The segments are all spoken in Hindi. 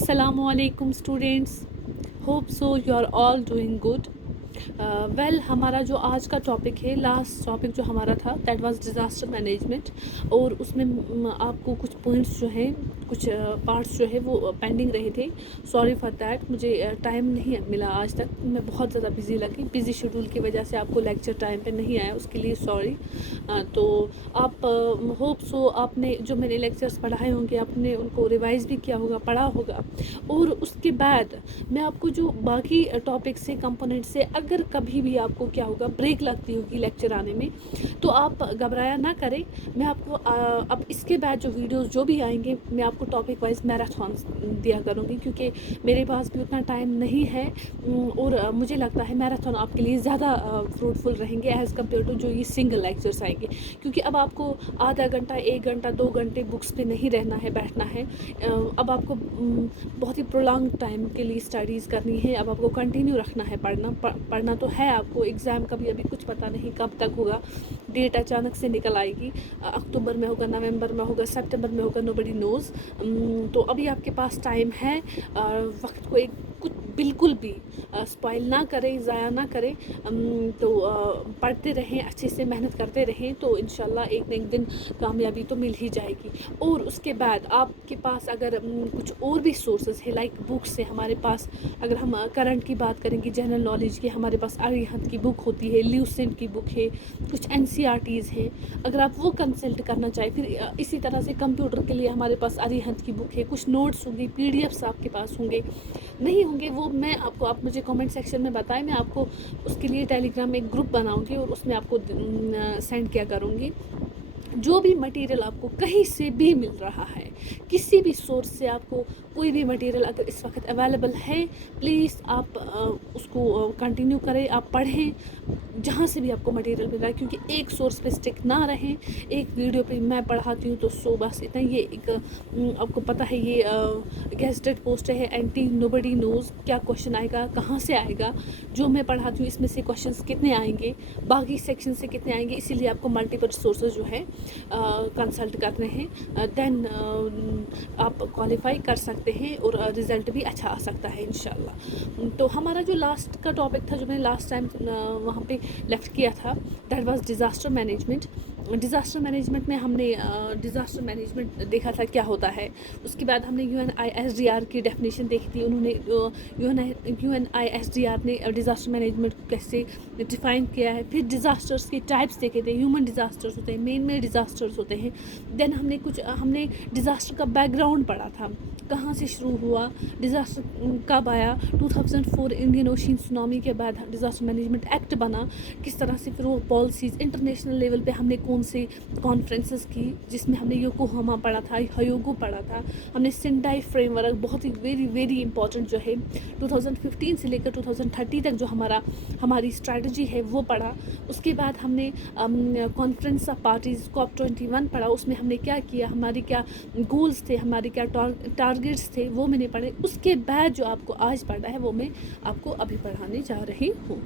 Assalamualaikum students, hope so you are all doing good. Well हमारा जो आज का टॉपिक है, लास्ट टॉपिक जो हमारा था दैट वाज डिज़ास्टर मैनेजमेंट, और उसमें आपको कुछ पॉइंट्स जो हैं, कुछ पार्ट्स जो है वो पेंडिंग रहे थे. सॉरी फॉर दैट, मुझे टाइम नहीं मिला आज तक. मैं बहुत ज़्यादा बिज़ी लगी, बिज़ी शेड्यूल की वजह से आपको लेक्चर टाइम पे नहीं आया, उसके लिए सॉरी. तो आप होप सो आपने जो मैंने लेक्चर्स पढ़ाए होंगे आपने उनको रिवाइज़ भी किया होगा, पढ़ा होगा. और उसके बाद मैं आपको जो बाकी टॉपिक से कंपोनेंट से अगर कभी भी आपको क्या होगा ब्रेक लगती होगी लेक्चर आने में, तो आप घबराया ना करें. मैं आपको अब इसके बाद जो वीडियोस जो भी आएंगे मैं आपको टॉपिक वाइज मैराथन दिया करूँगी, क्योंकि मेरे पास भी उतना टाइम नहीं है. और मुझे लगता है मैराथन आपके लिए ज़्यादा फ्रूटफुल रहेंगे एज़ कम्पेयर टू जो ये सिंगल लेक्चर्स आएंगे, क्योंकि अब आपको आधा घंटा, 1 घंटा, 2 घंटे बुक्स पे नहीं रहना है, बैठना है. अब आपको बहुत ही प्रोलॉन्ग टाइम के लिए स्टडीज़ करनी है. अब आपको कंटिन्यू रखना है पढ़ना तो है आपको. एग्ज़ाम का भी अभी कुछ पता नहीं कब तक होगा, डेट अचानक से निकल आएगी. अक्टूबर में होगा, नवंबर में होगा, सितंबर में होगा, नोबडी नोज़. तो अभी आपके पास टाइम है. वक्त को एक कुछ बिल्कुल भी स्पॉइल ना करें, ज़ाया ना करें. तो पढ़ते रहें, अच्छे से मेहनत करते रहें, तो इंशाल्लाह एक न एक दिन कामयाबी तो मिल ही जाएगी. और उसके बाद आपके पास अगर कुछ और भी सोर्सेज है लाइक बुक्स है हमारे पास. अगर हम करंट की बात करेंगे, जनरल नॉलेज की, हमारे पास अरिहंत की बुक होती है, ल्यूसेंट की बुक है, कुछ एनसीईआरटीज़ हैं. अगर आप वो कंसल्ट करना चाहें, फिर इसी तरह से कंप्यूटर के लिए हमारे पास अरिहंत की बुक है. कुछ नोट्स होंगे, पीडीएफ्स आपके पास होंगे, नहीं होंगे वो मैं आपको, आप मुझे कमेंट सेक्शन में बताएं, मैं आपको उसके लिए टेलीग्राम में एक ग्रुप बनाऊंगी और उसमें आपको सेंड किया करूँगी. जो भी मटेरियल आपको कहीं से भी मिल रहा है, किसी भी सोर्स से आपको कोई भी मटेरियल अगर इस वक्त अवेलेबल है, प्लीज़ आप उसको कंटिन्यू करें, आप पढ़ें जहाँ से भी आपको मटेरियल मिल रहा है, क्योंकि एक सोर्स पे स्टिक ना रहें. एक वीडियो पे मैं पढ़ाती हूँ तो सो बस इतना. ये एक आपको पता है ये गेस्टेड पोस्ट है, एंटी नोबडी नोज़ क्या क्वेश्चन आएगा, कहाँ से आएगा. जो मैं पढ़ाती हूँ इसमें से क्वेश्चंस कितने आएंगे, बाकी सेक्शन से कितने आएंगे, इसीलिए आपको मल्टीपल सोर्सेज जो है कंसल्ट करने हैं. देन आप क्वालिफाई कर सकते हैं और रिज़ल्ट भी अच्छा आ सकता है इंशाल्लाह. तो हमारा जो लास्ट का टॉपिक था, जो मैंने लास्ट टाइम वहाँ पे लेफ्ट किया था, that was disaster management. Disaster management में हमने डिज़ास्टर मैनेजमेंट देखा था क्या होता है. उसके बाद हमने UNISDR की डेफिनेशन देखी थी. उन्होंने UNISDR ने डिज़ास्टर मैनेजमेंट को कैसे डिफ़ाइन किया है. फिर डिज़ास्टर्स के टाइप्स देखे थे. ह्यूमन डिज़ास्टर्स होते हैं, मेन में डिज़ास्टर्स होते हैं. देन हमने डिज़ास्टर का बैकग्राउंड पढ़ा था, कहाँ से शुरू हुआ, डिज़ास्टर कब आया. 2004 इंडियन ओशन सुनामी के बाद डिज़ास्टर मैनेजमेंट एक्ट बना, किस तरह से फिर वो पॉलिसीज़ इंटरनेशनल लेवल पे हमने कौन से कॉन्फ्रेंसेस की, जिसमें हमने योकोहामा पढ़ा था, हयोगो पढ़ा था. हमने सिंडाई फ्रेमवर्क, बहुत ही वेरी वेरी इंपॉर्टेंट जो है 2015 से लेकर 2030 तक जो हमारी स्ट्रैटेजी है वो पढ़ा. उसके बाद हमने कॉन्फ्रेंस ऑफ पार्टीज़ COP21 पढ़ा. उसमें हमने क्या किया, हमारी क्या गोल्स थे, हमारे क्या टारगेट्स थे, वो मैंने पढ़े. उसके बाद जो आपको आज पढ़ना है वो मैं आपको अभी पढ़ाने जा रही हूँ.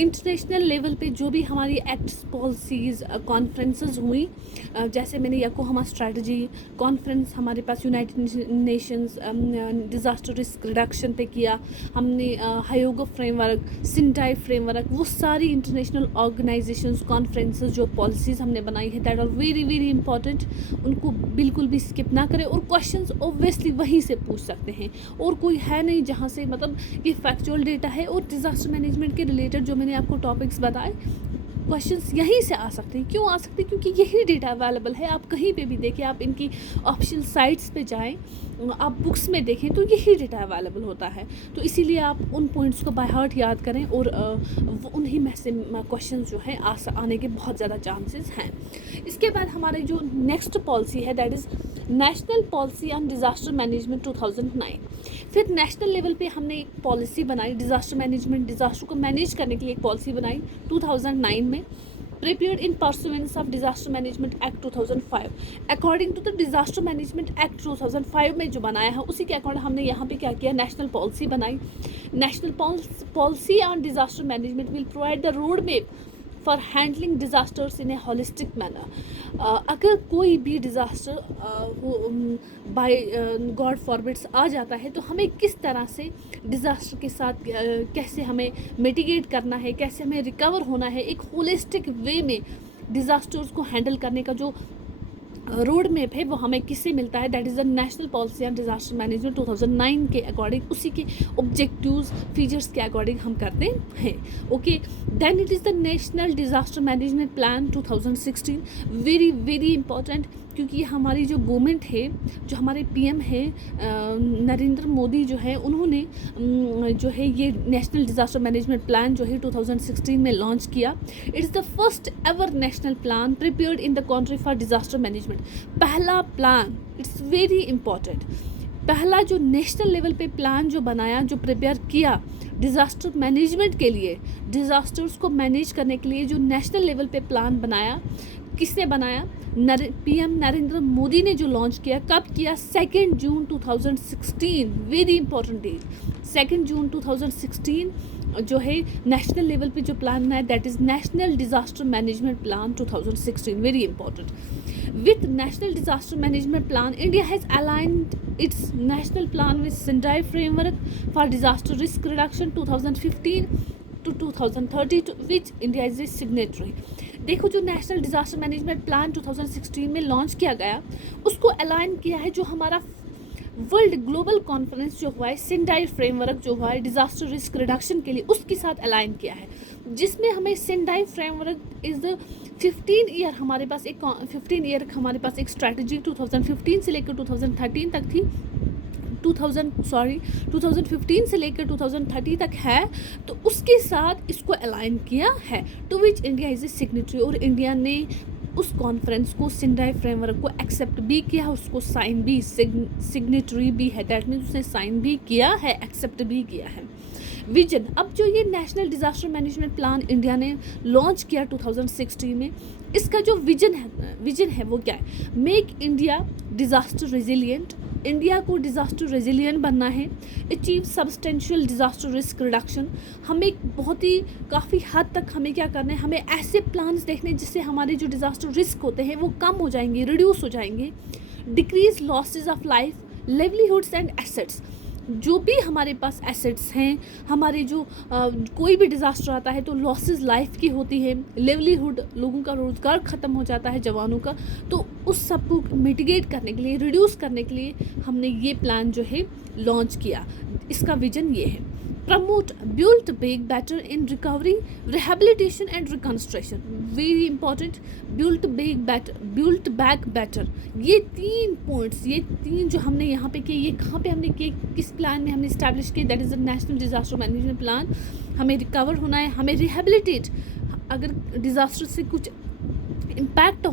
इंटरनेशनल लेवल पे जो भी हमारी एक्ट्स, पॉलिसीज़, कॉन्फ्रेंसेस हुई, जैसे मैंने योकोहामा स्ट्रैटेजी कॉन्फ्रेंस हमारे पास United Nations disaster risk reduction पे किया. हमने हयोगो फ्रेमवर्क, सिंडाई फ्रेमवर्क, वो सारी इंटरनेशनल ऑर्गेनाइजेशंस, कॉन्फ्रेंसेस, जो पॉलिसीज़ हमने बनाई है that are very very important. उनको बिल्कुल भी स्किप ना करें. और क्वेश्चंस ऑब्वियसली वहीं से पूछ सकते हैं, और कोई है नहीं जहाँ से, मतलब ये फैक्चुअल डेटा है. और डिज़ास्टर मैनेजमेंट के रिलेटेड जो मैंने आपको टॉपिक्स बताए, क्वेश्चंस यहीं से आ सकते हैं. क्यों आ सकते हैं? क्योंकि यही डेटा अवेलेबल है. आप कहीं पे भी देखें, आप इनकी ऑफिशियल साइट्स पे जाएं, आप बुक्स में देखें तो यही डेटा अवेलेबल होता है. तो इसीलिए आप उन पॉइंट्स को बाय हार्ट याद करें, और उन्हीं में से क्वेश्चन जो है आने के बहुत ज़्यादा चांसेस हैं. इसके बाद हमारी जो नेक्स्ट पॉलिसी है that is national policy on disaster management 2009. फिर नेशनल लेवल पे हमने एक पॉलिसी बनाई डिज़ास्टर मैनेजमेंट, डिज़ास्टर को मैनेज करने के लिए एक पॉलिसी बनाई 2009 में. prepared in pursuance of Disaster Management Act 2005. According to the disaster management act 2005 में जो बनाया है उसी के अकॉर्डिंग हमने यहाँ पे क्या किया, नेशनल पॉलिसी बनाई. National policy on disaster management will provide the road map for handling disasters in A holistic manner. अगर कोई भी डिज़ास्टर बाय गॉड फॉरबिड्स आ जाता है तो हमें किस तरह से डिज़ास्टर के साथ कैसे हमें मिटिगेट करना है, कैसे हमें रिकवर होना है, एक होलिस्टिक वे में डिज़ास्टर्स को हैंडल करने का जो रोड मैप है वो हमें किससे मिलता है, that is the national policy on disaster management 2009 के अकॉर्डिंग, उसी के ऑब्जेक्टिव्स फीचर्स के अकॉर्डिंग हम करते हैं। Okay, then it is the national disaster management plan 2016, very very important, क्योंकि हमारी जो गवर्नमेंट है, जो हमारे पीएम है नरेंद्र मोदी जो है, उन्होंने जो है ये नेशनल डिज़ास्टर मैनेजमेंट प्लान जो है 2016 में लॉन्च किया। It is the first ever national plan prepared in the country for disaster management. पहला प्लान, इट्स वेरी इंपॉर्टेंट, पहला जो नेशनल लेवल पे प्लान जो बनाया, जो प्रिपेयर किया डिज़ास्टर मैनेजमेंट के लिए, डिज़ास्टर्स को मैनेज करने के लिए जो नेशनल लेवल पे प्लान बनाया, किसने बनाया? पीएम नरेंद्र मोदी ने जो लॉन्च किया। कब किया? 2 जून 2016, वेरी इंपॉर्टेंट डेट, 2 जून 2016 जो है नेशनल लेवल पे जो प्लान बनाया, that is national disaster management plan 2016, very important. With National Disaster Management Plan, India has aligned its national plan with Sendai Framework for Disaster Risk Reduction 2015 to 2030, to which India is a signatory. देखो, जो नेशनल डिज़ास्टर मैनेजमेंट प्लान 2016 में लॉन्च किया गया, उसको अलाइन किया है जो हमारा वर्ल्ड ग्लोबल कॉन्फ्रेंस जो हुआ है, सेंडाई फ्रेमवर्क जो हुआ है डिज़ास्टर रिस्क रिडक्शन के लिए, उसके साथ अलाइन किया है, जिसमें हमें Sendai framework is the 15 year, हमारे पास एक 15 ईयर हमारे पास एक स्ट्रैटेजी 2015 से लेकर 2013 तक थी, 2015 से लेकर 2030 तक है, तो उसके साथ इसको अलाइन किया है, to which India is a signatory. और इंडिया ने उस कॉन्फ्रेंस को, सेंडाई फ्रेमवर्क को एक्सेप्ट भी किया, उसको साइन भी, सिग्नेटरी भी है, दैट मीन्स उसने साइन भी किया है, एक्सेप्ट भी किया है। विजन, अब जो ये national disaster management plan India ने लॉन्च किया 2016 में, इसका जो विजन है वो क्या है? Make India disaster resilient, India को डिज़ास्टर रेजिलिएंट बनना है, achieve substantial disaster risk reduction, हमें बहुत ही काफ़ी हद तक हमें क्या करना है, हमें ऐसे प्लान्स देखने जिससे हमारे जो डिज़ास्टर रिस्क होते हैं वो कम हो जाएंगे, रिड्यूस हो जाएंगे, decrease losses of life, livelihoods and assets, जो भी हमारे पास एसेट्स हैं, हमारे जो कोई भी डिज़ास्टर आता है तो लॉसेस लाइफ की होती है, लिवलीहुड, लोगों का रोज़गार ख़त्म हो जाता है, जवानों का, तो उस सब को मिटिगेट करने के लिए, रिड्यूस करने के लिए हमने ये प्लान जो है लॉन्च किया। इसका विजन ये है, promote build back better in recovery, rehabilitation and reconstruction, very important, build back better, ये 3 पॉइंट्स, ये 3 जो हमने यहाँ पे किए, ये कहाँ पे हमने किए, किस प्लान में हमने इस्टेब्लिश किए, that is the national disaster management plan. हमें रिकवर होना है, हमें रिहेबिलिटेट, अगर डिज़ास्टर से कुछ इम्पैक्ट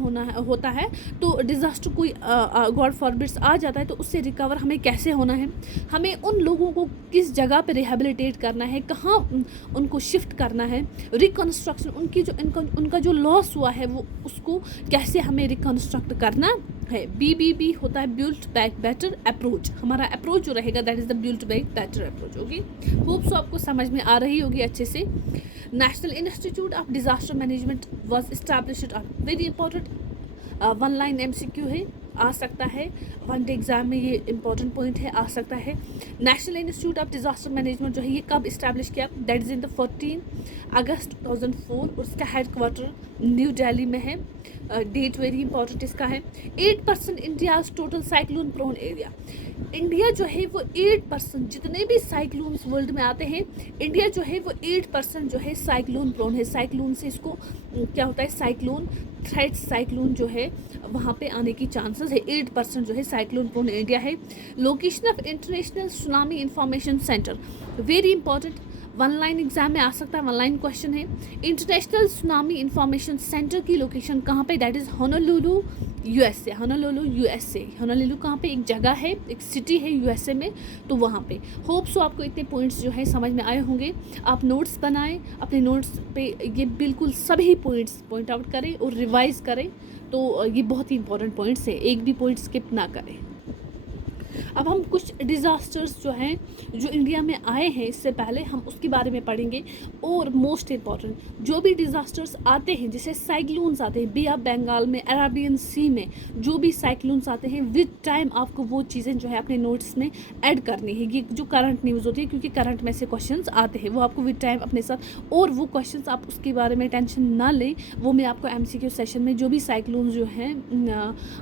होता है तो डिज़ास्टर कोई गॉड फॉरबिड्स आ जाता है तो उससे रिकवर हमें कैसे होना है, हमें उन लोगों को किस जगह पे रिहेबिलिटेट करना है, कहाँ उनको शिफ्ट करना है, रिकन्स्ट्रक्शन, उनका जो लॉस हुआ है वो उसको कैसे हमें रिकन्स्ट्रक्ट करना है। BBB होता है बिल्ड बैक बेटर अप्रोच, हमारा अप्रोच जो रहेगा that is the build back better approach. Okay, hope so आपको समझ में आ रही होगी अच्छे से। National institute of disaster management was established, very important, 1 line MCQ है, आ सकता है, 1 डे एग्जाम में ये इंपॉर्टेंट पॉइंट है, आ सकता है। National institute of disaster management जो है ये कब इस्टेब्लिश किया, दैट इज़ इन द 14 अगस्त 2004, उसका हेडक्वार्टर न्यू दिल्ली में है, डेट वेरी इंपॉर्टेंट इसका है। 8% India's total cyclone prone area, India जो है वो 8%, जितने भी साइक्लोन्स वर्ल्ड में आते हैं, इंडिया जो है वो 8% जो है साइक्लोन प्रोन है। साइक्लोन से इसको क्या होता है, साइक्लोन थ्रेट, साइक्लोन जो है वहाँ पे आने की चांसेस है, 8% जो है साइक्लोन प्रोन इंडिया है। Location of international tsunami information centre, very important, 1 line exam में आ सकता है, 1 लाइन क्वेश्चन है। इंटरनेशनल सुनामी इंफॉर्मेशन सेंटर की लोकेशन कहाँ पे, that is Honolulu USA, Honolulu कहाँ पे, एक जगह है, एक सिटी है USA में, तो वहाँ पे। होप सो आपको इतने पॉइंट्स जो है समझ में आए होंगे। आप नोट्स बनाएं, अपने नोट्स पे ये बिल्कुल सभी पॉइंट्स पॉइंट आउट करें और रिवाइज करें, तो ये बहुत ही इंपॉर्टेंट पॉइंट्स है, एक भी पॉइंट स्किप ना करें। अब हम कुछ डिज़ास्टर्स जो हैं जो इंडिया में आए हैं इससे पहले हम उसके बारे में पढ़ेंगे। और मोस्ट इम्पॉर्टेंट, जो भी डिज़ास्टर्स आते हैं जैसे साइक्लोन्स आते हैं बे ऑफ बंगाल में, अरेबियन सी में, जो भी साइक्लोन्स आते हैं विद टाइम आपको वो चीज़ें जो है अपने नोट्स में ऐड करनी है। ये जो करंट न्यूज़ होती है, क्योंकि करंट में से क्वेश्चंस आते हैं, वो आपको विद टाइम अपने साथ, और वो क्वेश्चंस आप उसके बारे में टेंशन ना लें, वो मैं आपको MCQ सेशन में जो भी साइक्लोन जो हैं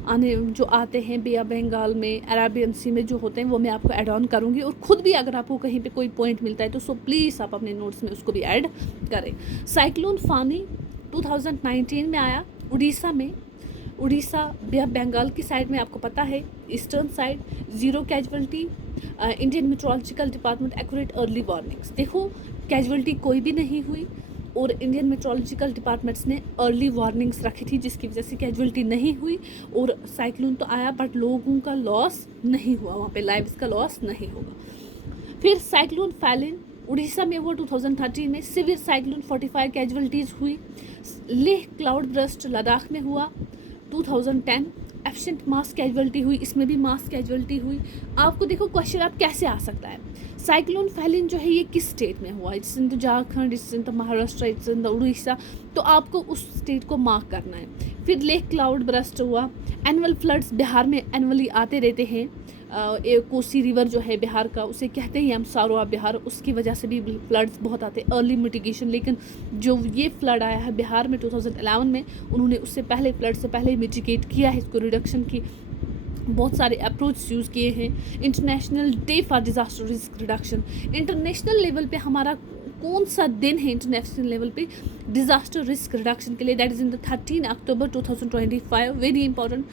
आने जो आते हैं बे ऑफ बंगाल में, अरेबियन सी में जो होते हैं, वो मैं आपको ऐड ऑन करूँगी। और ख़ुद भी अगर आपको कहीं पे कोई पॉइंट मिलता है तो सो प्लीज़ आप अपने नोट्स में उसको भी ऐड करें। साइक्लोन फानी 2019 में आया उड़ीसा में, उड़ीसा बे ऑफ बंगाल की साइड में, आपको पता है eastern side, 0 casualty. Indian meteorological department accurate early warnings, देखो कैजुअल्टी कोई भी नहीं हुई और इंडियन मेट्रोलॉजिकल डिपार्टमेंट्स ने अर्ली वार्निंग्स रखी थी जिसकी वजह से कैजुअल्टी नहीं हुई। और साइक्लोन तो आया बट लोगों का लॉस नहीं हुआ, वहाँ पे लाइव्स का लॉस नहीं होगा। फिर साइक्लोन फैलिन उड़ीसा में हुआ 2013 में, सिवियर साइक्लोन 45 कैजुअल्टीज़ हुई। लेह क्लाउड ब्रस्ट लद्दाख में हुआ 2010, एफिशिएंट मास कैजुअल्टी हुई, इसमें भी मास कैजुअल्टी हुई। आपको देखो क्वेश्चन आप कैसे आ सकता है, साइक्लोन फैलिन जो है ये किस स्टेट में हुआ, it's in the Jharkhand, it's in the Maharashtra, it's in the Orissa, तो आपको उस स्टेट को मार्क करना है। फिर लेह क्लाउड ब्रस्ट हुआ। एनुअल फ्लड्स बिहार में एनुअली आते रहते हैं, कोसी रिवर जो है बिहार का, उसे कहते हैं हम सारोआ बिहार, उसकी वजह से भी फ्लड्स बहुत आते हैं, अर्ली मिटिगेशन। लेकिन जो ये फ्लड आया है बिहार में 2011 में, उन्होंने उससे पहले फ्लड से पहले मिटिगेट किया है, इसको रिडक्शन की बहुत सारे अप्रोच यूज़ किए हैं। International day for disaster risk reduction, international level पे हमारा कौन सा दिन है इंटरनेशनल लेवल पे डिज़ास्टर रिस्क रिडक्शन के लिए, that is in the 13 October 2025, very important.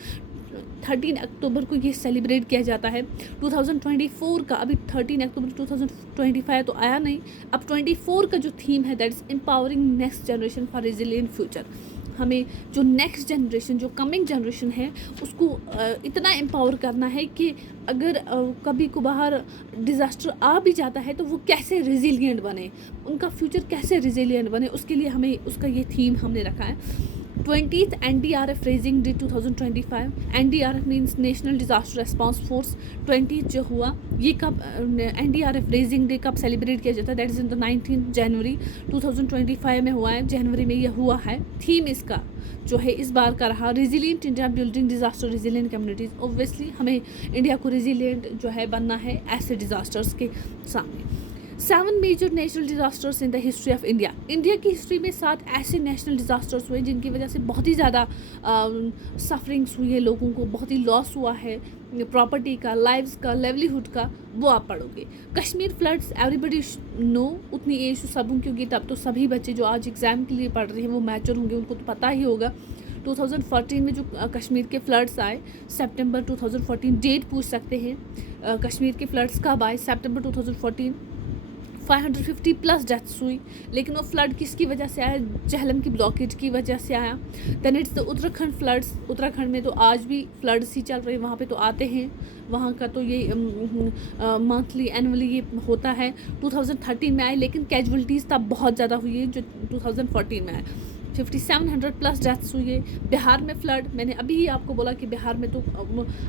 13 अक्टूबर को ये सेलिब्रेट किया जाता है। 2024 का, अभी 13 अक्टूबर 2025 तो आया नहीं, अब 24 का जो थीम है that is empowering next generation for resilient future. हमें जो नेक्स्ट जनरेशन, जो कमिंग जनरेशन है, उसको इतना एम्पावर करना है कि अगर कभी को बाहर डिज़ास्टर आ भी जाता है तो वो कैसे रेजिलिएंट बने, उनका फ्यूचर कैसे रेजिलिएंट बने, उसके लिए हमें उसका ये थीम हमने रखा है। 20th NDRF raising day 2025, NDRF means national disaster response force. 20 जो हुआ ये कब, NDRF रेजिंग डे कब सेलिब्रेट किया जाता है, दैट इज़ इन द 19 जनवरी 2025 में हुआ है, जनवरी में यह हुआ है। थीम इसका जो है इस बार का रहा resilient India building disaster resilient communities. Obviously हमें इंडिया को रेजिलिएंट जो है बनना है ऐसे डिज़ास्टर्स के सामने। 7 major natural disasters in the history of India, India की हिस्ट्री में 7 ऐसे नेशनल डिज़ास्टर्स हुए जिनकी वजह से बहुत ही ज़्यादा सफरिंग्स हुई है, लोगों को बहुत ही लॉस हुआ है, प्रॉपर्टी का, लाइव्स का, लेवलीहुड का, वो आप पढ़ोगे। कश्मीर फ्लड्स एवरीबडी नो, उतनी एज तो सब, क्योंकि तब तो सभी बच्चे जो आज एग्ज़ाम के लिए पढ़ रहे हैं वो मैच्योर होंगे, उनको तो पता ही होगा। 2014 में जो कश्मीर के फ्लड्स आए, सितंबर 2014, डेट पूछ सकते हैं कश्मीर के फ्लड्स कब आए, सितंबर 2014। 550 प्लस डेथ्स हुई, लेकिन वो फ्लड किसकी वजह से आया, जहलम की ब्लॉकेज की वजह से आया। Then it's the Uttarakhand floods, Uttarakhand में तो आज भी फ्लड्स ही चल रहे हैं, वहाँ पे तो आते हैं, वहाँ का तो ये मंथली एनुअली ये होता है। 2013 में आए, लेकिन कैजुअल्टीज़ तब बहुत ज़्यादा हुई है जो 2014 में आए। 5700 प्लस डेथ्स हुई है। बिहार में फ्लड, मैंने अभी ही आपको बोला कि बिहार में तो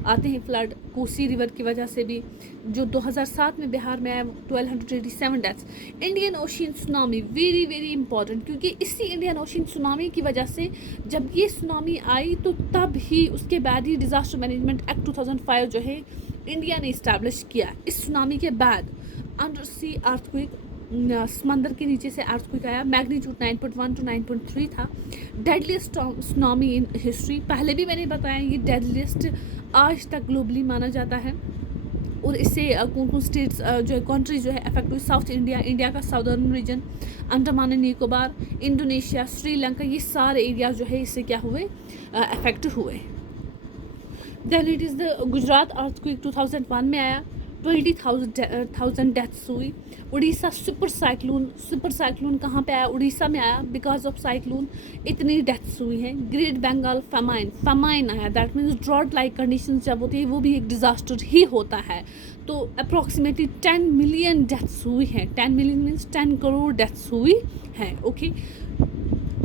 आते हैं फ्लड कोसी रिवर की वजह से भी, जो 2007 में बिहार में आया 1287 deaths. Indian ocean tsunami, very very important, क्योंकि इसी इंडियन ओशियन सुनामी की वजह से जब ये सुनामी आई तो तब ही उसके बाद ही डिज़ास्टर मैनेजमेंट एक्ट 2005 जो है इंडिया ने इस्टेब्लिश किया। इस सुनामी के बाद अंडर सी अर्थक्वेक, समंदर के नीचे से अर्थक्वेक आया, मैग्नीट्यूड 9.1 to 9.3 था। डेडलीस्ट सुनामी इन हिस्ट्री, पहले भी मैंने बताया ये डेडलीस्ट आज तक ग्लोबली माना जाता है। और इससे कौन कौन स्टेट्स जो है कंट्रीज जो है अफेक्ट हुई, साउथ इंडिया, इंडिया का southern region, Andaman and Nicobar, Indonesia, Sri Lanka, ये सारे एरिया जो है इससे क्या हुए, अफेक्ट हुए। Then it is the Gujarat earthquake 2001 में आया, 20,000 डेथ्स हुई। उड़ीसा सुपर साइक्लोन कहाँ पे आया, उड़ीसा में आया, बिकॉज ऑफ साइक्लोन इतनी डेथ्स हुई हैं। ग्रेट बंगाल फमाइन आया, that means drought like conditions जब होती है वो भी एक डिज़ास्टर ही होता है। तो अप्रॉक्सीमेटली 10 मिलियन डेथ्स हुई हैं, 10 मिलियन मीन्स 10 करोड़ डेथ्स हुई हैं। ओके,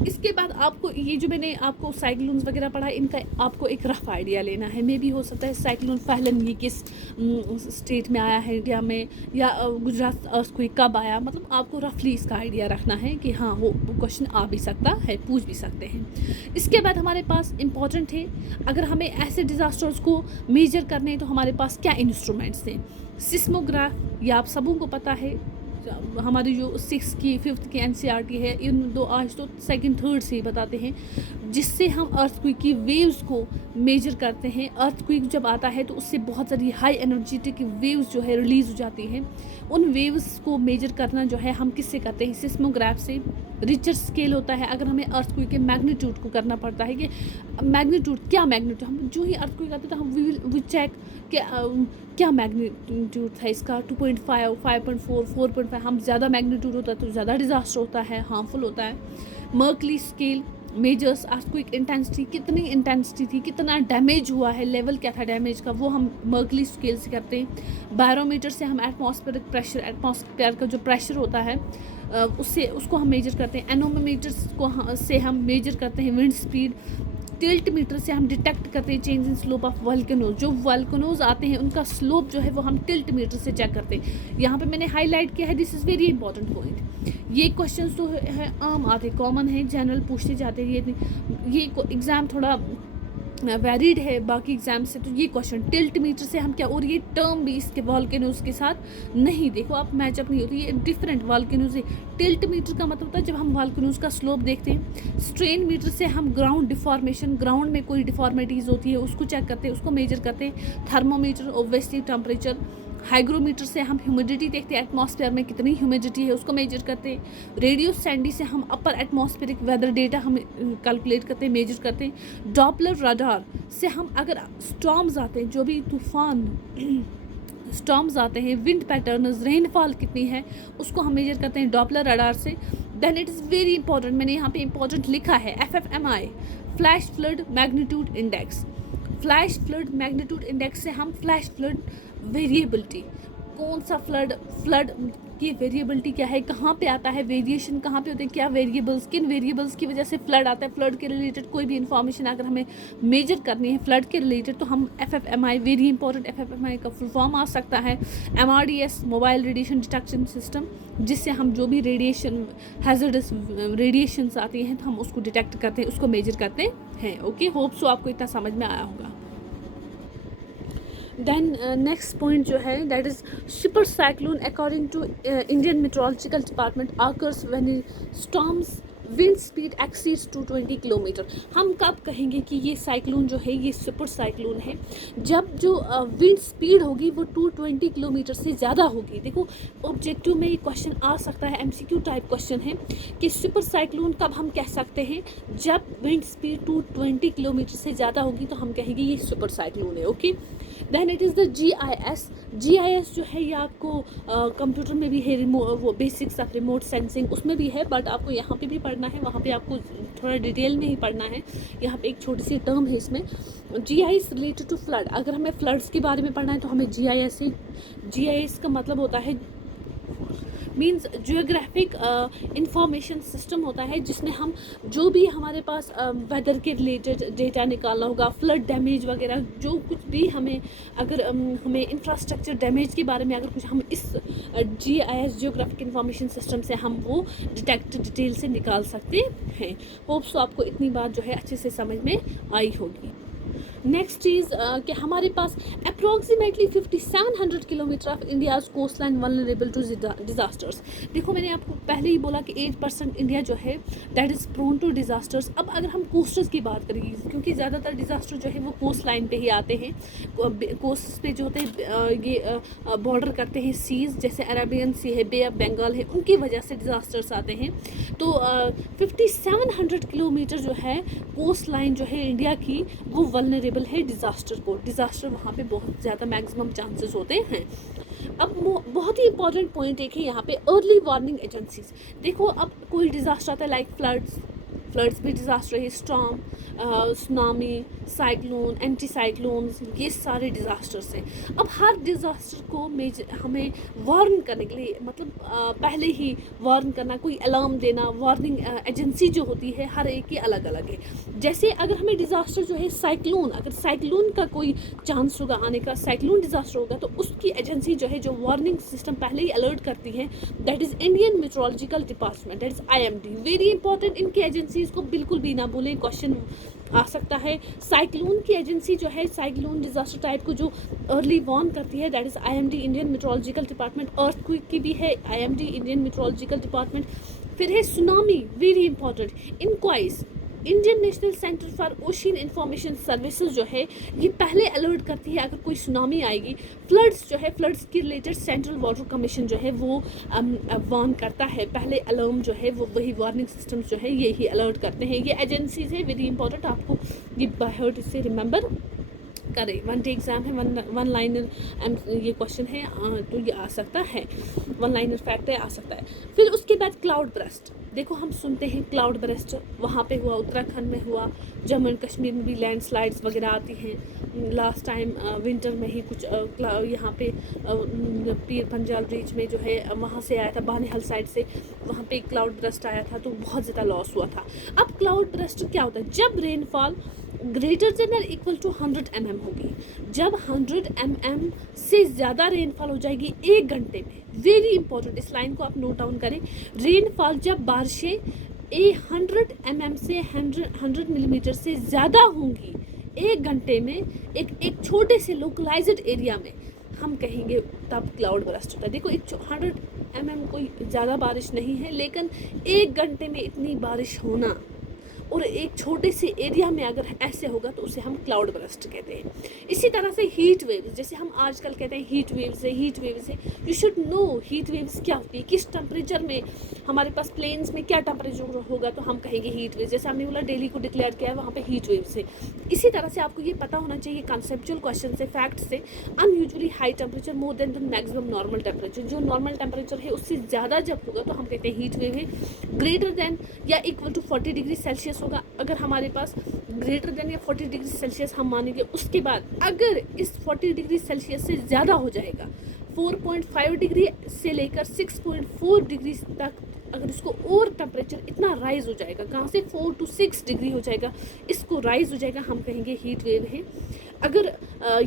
इसके बाद आपको ये जो मैंने आपको साइक्लोन्स वगैरह पढ़ा, इनका आपको एक रफ़ आइडिया लेना है। मे भी हो सकता है साइक्लोन फैलन ये किस स्टेट में आया है इंडिया में, या गुजरात अर्थक्वेक कब आया, मतलब आपको रफली इसका आइडिया रखना है कि हाँ वो क्वेश्चन आ भी सकता है, पूछ भी सकते हैं। इसके बाद हमारे पास इम्पॉर्टेंट है, अगर हमें ऐसे डिज़ास्टर्स को मेजर करने हैं तो हमारे पास क्या इंस्ट्रूमेंट्स हैं। सिस्मोग्राफ, ये आप सबों को पता है, हमारी जो 6th की 5th की NCERT है, इन दो आज तो 2nd 3rd से ही बताते हैं, जिससे हम अर्थक्वेक की वेव्स को मेजर करते हैं। अर्थक्वेक जब आता है तो उससे बहुत सारी हाई एनर्जेटिक वेव्स जो है रिलीज़ हो जाती हैं। उन वेव्स को मेजर करना जो है हम किससे करते हैं, सिस्मोग्राफ से। रिचर स्केल होता है, अगर हमें अर्थक्वेक के मैग्नीट्यूड को करना पड़ता है कि मैग्नीट्यूड क्या मैग्नीट्यूड, हम जो ही अर्थक्वेक आते तो हम वी चेक कि क्या मैग्नीट्यूड था इसका, 2.5, 5.4, 4.5, हम ज़्यादा मैग्नीट्यूड होता है तो ज़्यादा डिज़ास्टर होता है, हार्मफुल होता है। Mercalli scale measures earthquake intensity, कितनी इंटेंसिटी थी, कितना डैमेज हुआ है, लेवल क्या था डैमेज का, वो हम मर्कली स्केल से करते हैं। बैरोमीटर से हम एटमॉस्फेरिक प्रेशर, एटमॉस्फेयर का जो प्रेशर होता है उससे उसको हम मेजर करते हैं। एनोमीटर्स को से हम मेजर करते हैं विंड स्पीड। टिल्ट मीटर से हम डिटेक्ट करते हैं change in slope of volcanoes, जो वॉल्केनोज आते हैं उनका स्लोप जो है वो हम टिल्ट मीटर से चेक करते हैं। यहाँ पे मैंने हाईलाइट किया है, this is very important point. ये क्वेश्चन तो है आम आते, कॉमन है, जनरल पूछते जाते हैं, ये एग्ज़ाम थोड़ा वैरिड है बाकी एग्जाम से। तो ये क्वेश्चन टिल्ट मीटर से हम क्या, और ये टर्म भी इसके वॉल्केनोज के साथ नहीं, देखो आप मैचअप नहीं होती, ये डिफरेंट वॉल्केनोज है। टिल्ट मीटर का मतलब होता है जब हम वॉल्केनोज का स्लोप देखते हैं। स्ट्रेन मीटर से हम ग्राउंड डिफॉर्मेशन, ग्राउंड में कोई डिफॉर्मिटीज़ होती है उसको चेक करते हैं, उसको मेजर करते हैं। Thermometer obviously temperature. हाइग्रोमीटर से हम ह्यूमिडिटी देखते हैं, एटमॉस्फेयर में कितनी ह्यूमिडिटी है उसको मेजर करते हैं। रेडियो सैंडी से हम अपर एटमॉस्फेरिक वेदर डेटा हम कैलकुलेट करते हैं, मेजर करते हैं। डॉपलर रडार से हम अगर स्टॉर्म्स आते हैं, जो भी तूफान स्टॉर्म्स आते हैं, विंड पैटर्न्स, रेनफॉल कितनी है, उसको हम मेजर करते हैं डॉपलर रडार से। Then it is very important, मैंने यहाँ पे इंपॉर्टेंट लिखा है, FFMI, flash flood magnitude index. Flash flood magnitude index से हम फ्लैश फ्लड वेरिएबिलिटी, कौन सा फ्लड की वेरिएबिलिटी क्या है, कहाँ पे आता है, वेरिएशन कहाँ पे होते हैं, क्या वेरिएबल्स, किन वेरिएबल्स की वजह से फ्लड आता है। फ्लड के रिलेटेड कोई भी इंफॉर्मेशन अगर हमें मेजर करनी है फ्लड के रिलेटेड तो हम FFMI, वेरी इंपॉर्टेंट, FFMI का फुल फॉर्म आ सकता है MRDS, mobile radiation detection system, जिससे हम जो भी रेडिएशन हैजर्डस रेडिएशंस आती हैं तो हम उसको डिटेक्ट करते हैं, उसको मेजर करते हैं। ओके, होप सो आपको इतना समझ में आया होगा। देन नेक्स्ट पॉइंट जो है that is super cyclone according to Indian meteorological department occurs when storms wind speed exceeds 220 kilometre. हम कब कहेंगे कि ये साइक्लोन जो है ये सुपर साइक्लोन है, जब जो विंड स्पीड होगी वो 220 किलोमीटर से ज़्यादा होगी। देखो ऑब्जेक्टिव में ये क्वेश्चन आ सकता है, MCQ टाइप क्वेश्चन है कि सुपर साइक्लोन कब हम कह सकते हैं, जब विंड स्पीड 220 किलोमीटर से ज़्यादा होगी तो हम कहेंगे ये सुपर साइक्लोन है। Okay, then it is the GIS जो है ये आपको कंप्यूटर में भी है, वो बेसिक्स ऑफ रिमोट सेंसिंग उसमें भी है, बट आपको यहाँ पे भी पढ़ना है, वहाँ पे आपको थोड़ा डिटेल में ही पढ़ना है। यहाँ पे एक छोटी सी टर्म है इसमें, GIS रिलेटेड टू फ्लड। अगर हमें फ्लड्स के बारे में पढ़ना है तो हमें GIS का मतलब होता है मीन्स जियोग्राफिक इंफॉर्मेशन सिस्टम होता है, जिसमें हम जो भी हमारे पास वेदर के रिलेटेड डेटा निकालना होगा, फ्लड डैमेज वगैरह जो कुछ भी हमें, अगर हमें इंफ्रास्ट्रक्चर डैमेज के बारे में अगर कुछ हम इस GIS जियोग्राफिक इंफॉर्मेशन सिस्टम से हम वो डिटेल से निकाल सकते हैं। होप सो आपको इतनी बात जो है अच्छे से समझ में आई होगी। नेक्स्ट चीज़ कि हमारे पास approximately 5700 kilometre of India's coastline vulnerable to disasters. देखो मैंने आपको पहले ही बोला कि 8% इंडिया जो है that is prone to disasters. अब अगर हम कोस्टर्स की बात करेंगे, क्योंकि ज़्यादातर डिज़ास्टर जो है वो कोस्ट लाइन पे ही आते हैं, कोस्ट पे जो होते हैं ये बॉर्डर करते हैं सीज़, जैसे अरेबियन सी है, बे ऑफ बंगाल है, उनकी वजह से डिज़ास्टर्स आते हैं। तो 5700 किलोमीटर जो है कोस्ट लाइन जो है इंडिया की वो वल्नरेबल है डिज़ास्टर को, डिज़ास्टर वहाँ पे बहुत ज़्यादा मैक्सिमम चांसेस होते हैं। अब बहुत ही इंपॉर्टेंट पॉइंट एक है यहाँ पे अर्ली वार्निंग एजेंसीज। देखो अब कोई डिज़ास्टर आता है लाइक फ्लड्स भी डिज़ास्टर है, storm, tsunami, cyclone, anti cyclones, ये सारे डिज़ास्टर्स हैं। अब हर डिज़ास्टर को हमें वार्न करने के लिए, मतलब पहले ही वार्न करना, कोई अलार्म देना, वार्निंग एजेंसी जो होती है हर एक की अलग अलग है। जैसे अगर हमें डिज़ास्टर जो है साइक्लोन, अगर साइक्लोन का कोई चांस होगा आने का, साइक्लोन डिज़ास्टर होगा, तो उसकी एजेंसी जो है, जो वार्निंग सिस्टम पहले ही अलर्ट करती है, that is Indian meteorological department, that is IMD। Very important, इनकी एजेंसीज को बिल्कुल भी ना भूलें, क्वेश्चन आ सकता है। साइक्लोन की एजेंसी जो है, साइक्लोन डिज़ास्टर टाइप को जो अर्ली वार्न करती है, that is IMD, Indian meteorological department. Earthquake की भी है IMD, इंडियन मेट्रोलॉजिकल डिपार्टमेंट। फिर है tsunami, very important, INCOIS, Indian National Centre for Ocean Information Services जो है, ये पहले अलर्ट करती है अगर कोई सुनामी आएगी। फ्लड्स जो है, फ्लड्स के रिलेटेड सेंट्रल वाटर कमीशन जो है वो वार्न करता है, पहले अलार्म जो है वो, वही वार्निंग सिस्टम्स जो है यही अलर्ट करते हैं। ये एजेंसीज है, वेरी इंपॉर्टेंट, आपको ये बाय हार्ट से रिमेंबर करें। वन डे एग्जाम है, वन लाइनर ये क्वेश्चन है, तो ये आ सकता है, वन लाइनर फैक्ट है, आ सकता है। फिर उसके बाद क्लाउड बरस्ट, देखो हम सुनते हैं क्लाउड बरस्ट वहाँ पे हुआ, उत्तराखंड में हुआ, जम्मू एंड कश्मीर में भी लैंडस्लाइड्स वगैरह आती हैं। लास्ट टाइम विंटर में ही कुछ यहाँ पे पीर पंजाल ब्रिज में जो है वहाँ से आया था, बानीहाल साइड से, वहाँ पे क्लाउड बरस्ट आया था, तो बहुत ज़्यादा लॉस हुआ था। अब क्लाउड बरस्ट क्या होता है? जब रेनफॉल ग्रेटर देन और इक्वल टू 100 mm होगी, जब 100 mm से ज़्यादा रेनफॉल हो जाएगी 1 घंटे में, वेरी इंपॉर्टेंट, इस लाइन को आप नोट डाउन करें। रेनफॉल जब बारिशें 100 mm से 100 मिलीमीटर से ज़्यादा होंगी 1 घंटे में, एक छोटे से लोकलाइज्ड एरिया में, हम कहेंगे तब क्लाउड बरस्ट होता है। देखो 100 mm कोई ज़्यादा बारिश नहीं है, लेकिन 1 घंटे में इतनी बारिश होना और एक छोटे से एरिया में अगर ऐसे होगा तो उसे हम क्लाउड बरस्ट कहते हैं। इसी तरह से हीट वेव्स, जैसे हम आजकल कहते हैं हीट वेव्स है, you should know heat waves क्या होती है, किस टेम्परेचर में, हमारे पास प्लेन्स में क्या टेम्परेचर होगा तो हम कहेंगे हीट वेव्स। जैसे हमने बोला दिल्ली को डिक्लेयर किया है, वहाँ पे हीट वेव्स है। इसी तरह से आपको ये पता होना चाहिए कॉन्सेप्चुअल क्वेश्चन से, फैक्ट से, unusually high temperature more than the maximum normal temperature, जो नॉर्मल टेम्परेचर है उससे ज़्यादा जब होगा तो हम कहते हैं हीट वेव है। ग्रेटर देन या इक्वल टू 40 डिग्री सेल्सियस होगा, अगर हमारे पास ग्रेटर देन या 40 डिग्री सेल्सियस हम मानेंगे, उसके बाद अगर इस 40 डिग्री सेल्सियस से ज़्यादा हो जाएगा, 4.5 डिग्री से लेकर 6.4 डिग्री तक, अगर इसको और टेम्परेचर इतना राइज हो जाएगा, कहाँ से 4 to 6 डिग्री हो जाएगा, इसको राइज हो जाएगा, हम कहेंगे हीट वेव है। अगर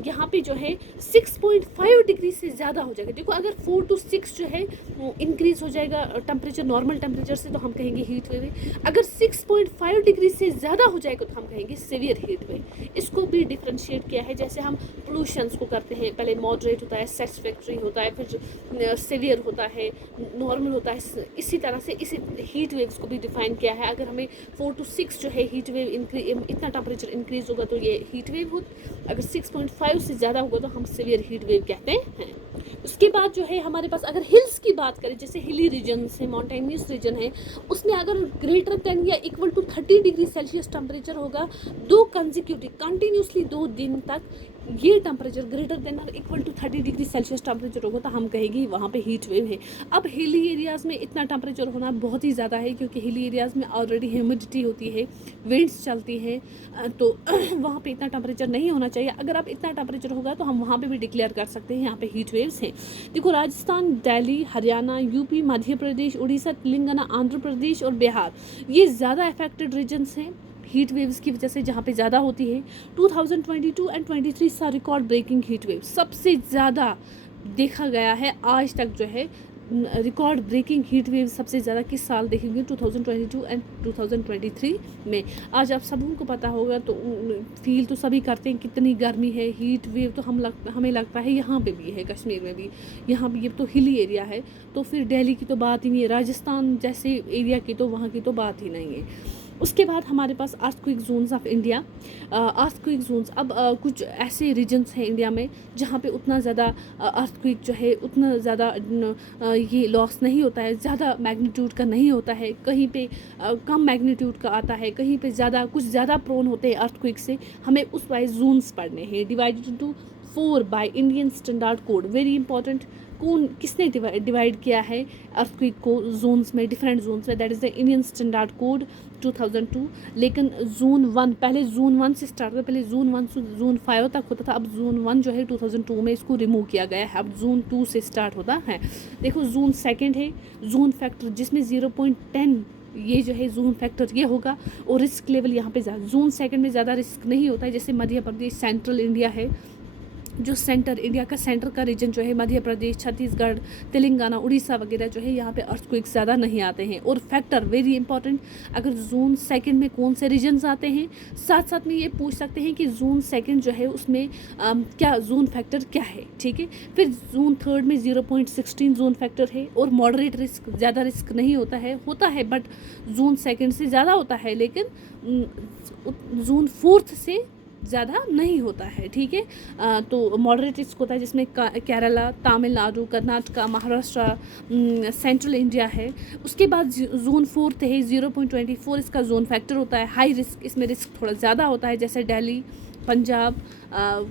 यहाँ पे जो है 6.5 डिग्री से ज़्यादा हो जाएगा, देखो अगर 4 to 6 जो है इंक्रीज़ हो जाएगा टेम्परेचर नॉर्मल टेम्परेचर से, तो हम कहेंगे हीट वेव है। अगर 6.5 डिग्री से ज़्यादा हो जाएगा तो हम कहेंगे सीवियर हीट वेव। इसको भी डिफ्रेंशिएट किया है, जैसे हम पोल्यूशंस को करते हैं, पहले मॉडरेट होता है, सेटिस्फैक्ट्री होता है, फिर सीवियर होता है, नॉर्मल होता है। इसी तरह से इसी हीट वेव्स को भी डिफाइन किया है। अगर हमें 4 to 6 जो है हीट वेव इतना टेम्परेचर इंक्रीज होगा तो ये हीट वेव हो, अगर 6.5 से ज़्यादा होगा तो हम सीवियर हीट वेव कहते हैं। उसके बाद जो है हमारे पास अगर हिल्स की बात करें, जैसे हिली रीजन है, माउंटेनियस रीजन है, उसमें अगर ग्रेटर देन या equal to 30 degree Celsius temperature होगा, 2 कंजिक्यूटिव कंटिन्यूसली 2 दिन तक ये टेम्परेचर ग्रेटर देन और equal to 30 degree Celsius temperature होगा तो हम कहेंगे वहाँ पे हीट वेव है। अब हिली एरियाज़ में इतना टेम्परेचर होना बहुत ही ज़्यादा है, क्योंकि हिली एरियाज़ में ऑलरेडी ह्यूमिडिटी होती है, विंड्स चलती हैं, तो वहाँ पे इतना टेम्परेचर नहीं होना चाहिए। अगर अब इतना टेम्परेचर होगा तो हम वहाँ पे भी डिक्लेयर कर सकते हैं यहाँ पे हीट वेव्स हैं। देखो राजस्थान, दिल्ली, हरियाणा, यूपी, मध्य प्रदेश, उड़ीसा, तेलंगाना, आंध्र प्रदेश और बिहार, ये ज़्यादा अफेक्टेड रीजन्स हैं हीट वेव्स की वजह से, जहाँ पे ज़्यादा होती है। 2022 एंड 23 सा रिकॉर्ड ब्रेकिंग हीट वेव सबसे ज़्यादा देखा गया है आज तक, जो है रिकॉर्ड ब्रेकिंग हीट वेव सबसे ज़्यादा किस साल देखेंगे? 2022 एंड 2023 में। आज आप सबों को पता होगा, तो फील तो सभी करते हैं कितनी गर्मी है, हीट वेव तो हमें लगता है यहाँ पे भी है, कश्मीर में भी, यहाँ भी, ये तो हिली एरिया है, तो फिर दिल्ली की तो बात ही नहीं है, राजस्थान जैसे एरिया की तो वहाँ की तो बात ही नहीं है। उसके बाद हमारे पास earthquake zones of India. Earthquake zones, अब कुछ ऐसे रीजन्स हैं इंडिया में जहाँ पे उतना ज़्यादा अर्थक्वेक जो है उतना ज़्यादा ये लॉस नहीं होता है, ज़्यादा मैग्नीट्यूड का नहीं होता है, कहीं पे कम मैग्नीट्यूड का आता है, कहीं पे ज़्यादा, कुछ ज़्यादा प्रोन होते हैं अर्थक्वेक से। हमें उस वाइज जोन्स पढ़ने हैं, divided into 4 by Indian standard code. Very important, कौन किसने डिवाइड किया है अर्थक्वेक को जोन्स में, डिफरेंट जोन्स में, that is the Indian standard code 2002। लेकिन जोन 1, पहले जोन 1 से स्टार्ट होता, पहले जोन 1 से जोन 5 तक होता था, अब जोन 1 जो है 2002 में इसको रिमूव किया गया है, अब जोन 2 से स्टार्ट होता है। देखो जोन 2 है जोन फैक्टर, जिसमें 0.10 ये जो है जोन फैक्टर ये होगा, और रिस्क लेवल यहाँ पे ज़्यादा, जोन 2 में ज़्यादा रिस्क नहीं होता है। जैसे मध्य प्रदेश सेंट्रल इंडिया है, जो सेंटर इंडिया का सेंटर का रीजन जो है मध्य प्रदेश, छत्तीसगढ़, तेलंगाना, उड़ीसा वगैरह जो है यहाँ पे अर्थक्वेक ज़्यादा नहीं आते हैं। और फैक्टर वेरी इंपॉर्टेंट, अगर जोन 2 में कौन से रीजन्स आते हैं, साथ साथ में ये पूछ सकते हैं कि जोन 2 जो है उसमें क्या जोन फैक्टर क्या है, ठीक है। फिर जोन 3 में 0.16 जोन फैक्टर है, और मॉडरेट रिस्क, ज़्यादा रिस्क नहीं होता है बट जोन 2 से ज़्यादा होता है, लेकिन जोन 4 से ज़्यादा नहीं होता है, ठीक है। तो मॉडरेट रिस्क होता है, जिसमें केरला, तमिलनाडु, कर्नाटका, महाराष्ट्र, सेंट्रल इंडिया है। उसके बाद जोन 4 है 0.24 इसका जोन फैक्टर होता है। हाई रिस्क, इसमें रिस्क थोड़ा ज़्यादा होता है, जैसे दिल्ली, पंजाब,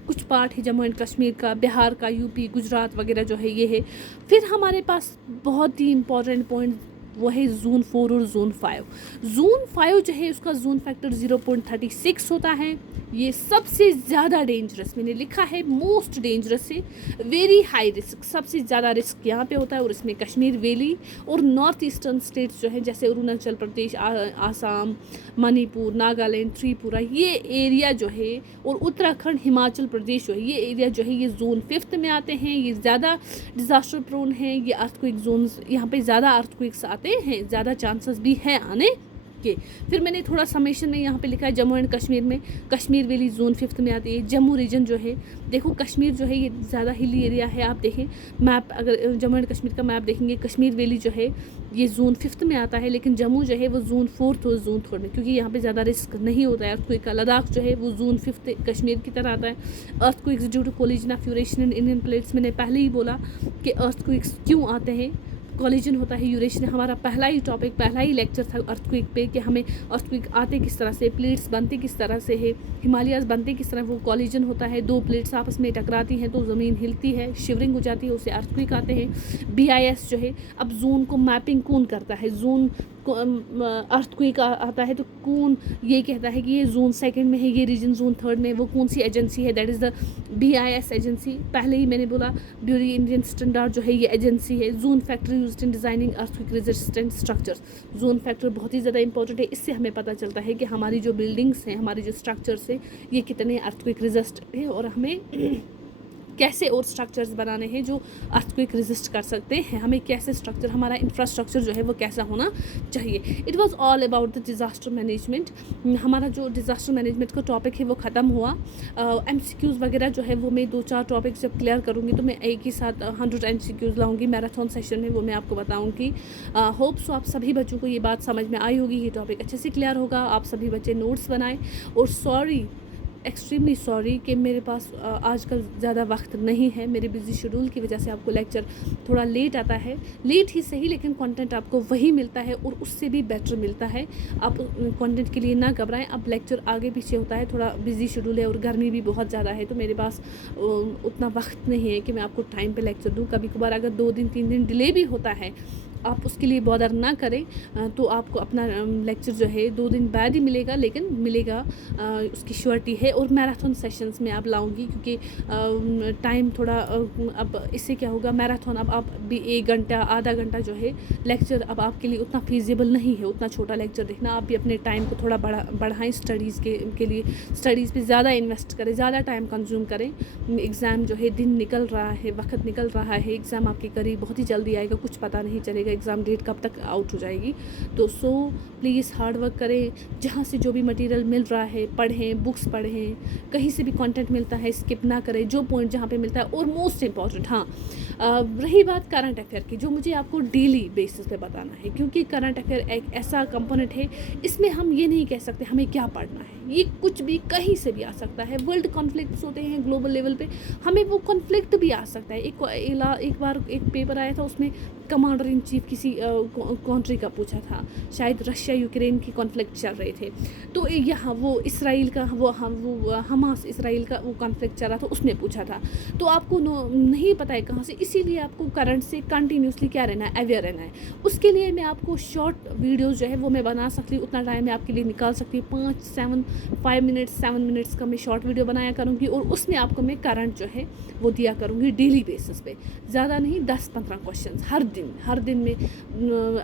कुछ पार्ट है जम्मू एंड कश्मीर का, बिहार का, यूपी, गुजरात वगैरह जो है ये है। फिर हमारे पास बहुत ही इंपॉर्टेंट पॉइंट वो है जोन 4 और जोन 5। जोन 5 जो है उसका जोन फैक्टर 0.36 होता है। ये सबसे ज़्यादा डेंजरस, मैंने लिखा है मोस्ट डेंजरस है, वेरी हाई रिस्क, सबसे ज़्यादा रिस्क यहाँ पे होता है। और इसमें कश्मीर वैली और नॉर्थ ईस्टर्न स्टेट्स जो है, जैसे अरुणाचल प्रदेश, आसाम, मणिपुर, नागालैंड, त्रिपुरा, ये एरिया जो है, और उत्तराखंड, हिमाचल प्रदेश जो है, ये एरिया जो है ये जोन 5 में आते हैं। ये ज़्यादा डिज़ास्टर प्रोन है, ये अर्थक्वेक जोन्स, यहाँ पे ज़्यादा अर्थक्वेक्स आते हैं, ज़्यादा चांसेस भी है आने के। फिर मैंने थोड़ा समेशन में यहाँ पे लिखा है, जम्मू एंड कश्मीर में कश्मीर वैली जोन 5 में आती है। जम्मू रीजन जो है, देखो कश्मीर जो है ये ज़्यादा हिली एरिया है, आप देखें मैप, अगर जम्मू एंड कश्मीर का मैप देखेंगे, कश्मीर वैली जो है ये जोन 5 में आता है, लेकिन जम्मू जो है वो जोन 4 और जोन 3 में, क्योंकि यहाँ पे ज़्यादा रिस्क नहीं होता है अर्थक्वेक का। लद्दाख जो है वो जोन 5 कश्मीर की तरह आता है। Earthquakes due to collision of Eurasian and Indian plates, मैंने पहले ही बोला कि अर्थक्वेक्स क्यों आते हैं, कोलिजन होता है यूरेशियन। हमारा पहला ही टॉपिक, पहला ही लेक्चर था अर्थक्वेक पे, कि हमें अर्थक्वेक आते किस तरह से, प्लेट्स बनते किस तरह से है, हिमालयाज बनते किस तरह, वो कोलिजन होता है, दो प्लेट्स आपस में टकराती हैं तो ज़मीन हिलती है, शिवरिंग हो जाती है, उसे अर्थक्वेक आते हैं। BIS जो है, अब जोन को मैपिंग कौन करता है, जोन अर्थक्वेक आता है तो कौन ये कहता है कि ये जोन 2 में है, ये रीजन जोन 3 में, वो कौन सी एजेंसी है, that is the BIS agency. पहले ही मैंने बोला ब्यूरो इंडियन स्टैंडर्ड जो है ये एजेंसी है। Zone factor used in designing earthquake resistant structures, zone factor बहुत ही ज़्यादा इंपॉर्टेंट है। इससे हमें पता चलता है कि हमारी जो बिल्डिंग्स हैं, हमारी जो स्ट्रक्चर्स हैं, ये कितने अर्थक्वेक रेजिस्टेंट है, और हमें कैसे और स्ट्रक्चर्स बनाने हैं जो अर्थक्वेक रेजिस्ट कर सकते हैं, हमें कैसे स्ट्रक्चर, हमारा इंफ्रास्ट्रक्चर जो है वो कैसा होना चाहिए। It was all about the disaster management. हमारा जो डिज़ास्टर मैनेजमेंट का टॉपिक है वो ख़त्म हुआ। MCQs वगैरह जो है वो मैं 2-4 टॉपिक्स जब क्लियर करूँगी तो मैं एक ही साथ 100 MCQs लाऊंगी मैराथन सेशन में, वो मैं आपको बताऊँगी। होप सो आप सभी बच्चों को ये बात समझ में आई होगी, ये टॉपिक अच्छे से क्लियर होगा, आप सभी बच्चे नोट्स बनाएं। और सॉरी, एक्सट्रीमली सॉरी कि मेरे पास आजकल ज़्यादा वक्त नहीं है, मेरे बिजी शेड्यूल की वजह से आपको लेक्चर थोड़ा लेट आता है, लेट ही सही, लेकिन कंटेंट आपको वही मिलता है और उससे भी बेटर मिलता है। आप कंटेंट के लिए ना घबराएं। अब लेक्चर आगे पीछे होता है, थोड़ा बिजी शेड्यूल है और गर्मी भी बहुत ज़्यादा है, तो मेरे पास उतना वक्त नहीं है कि मैं आपको टाइम पे लेक्चर दूँ। कभी कभार अगर 2 दिन 3 दिन डिले भी होता है, आप उसके लिए बॉदर ना करें, तो आपको अपना लेक्चर जो है 2 दिन बाद ही मिलेगा, लेकिन मिलेगा, उसकी श्योरिटी है। और मैराथन सेशंस में आप लाऊंगी, क्योंकि टाइम थोड़ा अब इससे क्या होगा, मैराथन अब आप भी 1 घंटा आधा घंटा जो है लेक्चर अब आपके लिए उतना फीजिबल नहीं है, उतना छोटा लेक्चर देखना। आप भी अपने टाइम को थोड़ा बढ़ाएं स्टडीज़ के लिए, स्टडीज़ पे ज़्यादा इन्वेस्ट करें, ज़्यादा टाइम कंज्यूम करें। एग्ज़ाम जो है, दिन निकल रहा है, वक्त निकल रहा है, एग्ज़ाम आपके करीब बहुत ही जल्दी आएगा, कुछ पता नहीं चलेगा एग्ज़ाम डेट कब तक आउट हो जाएगी। तो प्लीज़ हार्ड वर्क करें, जहाँ से जो भी मटेरियल मिल रहा है पढ़ें, बुक्स पढ़ें, कहीं से भी कंटेंट मिलता है स्किप ना करें, जो पॉइंट जहाँ पे मिलता है। और मोस्ट इम्पॉर्टेंट, हाँ, रही बात करंट अफेयर की, जो मुझे आपको डेली बेसिस पे बताना है, क्योंकि करंट अफेयर एक ऐसा कंपोनेंट है, इसमें हम ये नहीं कह सकते हमें क्या पढ़ना है, ये कुछ भी कहीं से भी आ सकता है। वर्ल्ड कॉन्फ्लिक्ट्स होते हैं ग्लोबल लेवल पे, हमें वो कॉन्फ्लिक्ट भी आ सकता है। एक बार एक पेपर आया था, उसमें कमांडर इन चीफ किसी कंट्री का पूछा था, शायद रशिया यूक्रेन की कॉन्फ्लिक्ट चल रहे थे, तो यहाँ वो इसराइल का वो हमास इसराइल का वो कॉन्फ्लिक्ट चल रहा था, उसमें पूछा था। तो आपको नहीं पता है कहाँ से, इसीलिए आपको करंट से कंटिन्यूसली क्या रहना है, अवेयर रहना है। उसके लिए मैं आपको शॉर्ट वीडियोज़ जो है वो मैं बना सकती हूँ, उतना टाइम मैं आपके लिए निकाल सकती हूँ। 5 मिनट्स 7 मिनट्स का मैं शॉर्ट वीडियो बनाया करूँगी और उसमें आपको मैं करंट जो है वो दिया करूँगी डेली बेसिस पे, ज़्यादा नहीं, 10-15 क्वेश्चन हर दिन में।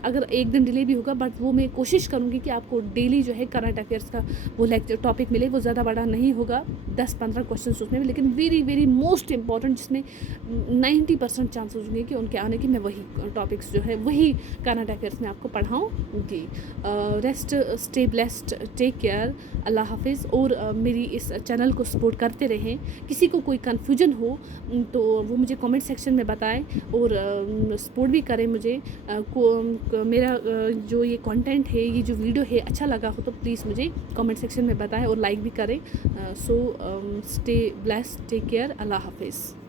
अगर एक दिन डिले भी होगा बट वो मैं कोशिश करूँगी कि आपको डेली जो है करंट अफेयर्स का वो लेक्चर टॉपिक मिले। वो ज़्यादा बड़ा नहीं होगा, 10-15 क्वेश्चन उसमें भी, लेकिन वेरी वेरी मोस्ट इंपॉर्टेंट, जिसमें 90% चांसेस होंगे कि उनके आने की मैं वही टॉपिक्स जो है वही करंट अफेयर्स में आपको पढ़ाऊँगी। Rest, stay blessed, take care, अल्लाह हाफिज़। और मेरी इस चैनल को सपोर्ट करते रहें। किसी को कोई कन्फ्यूजन हो तो वो मुझे कमेंट सेक्शन में बताएं और सपोर्ट भी करें मुझे। मेरा जो ये कंटेंट है, ये जो वीडियो है अच्छा लगा हो तो प्लीज़ मुझे कमेंट सेक्शन में बताएं और लाइक भी करें। So stay blessed, take care, अल्लाह हाफिज़।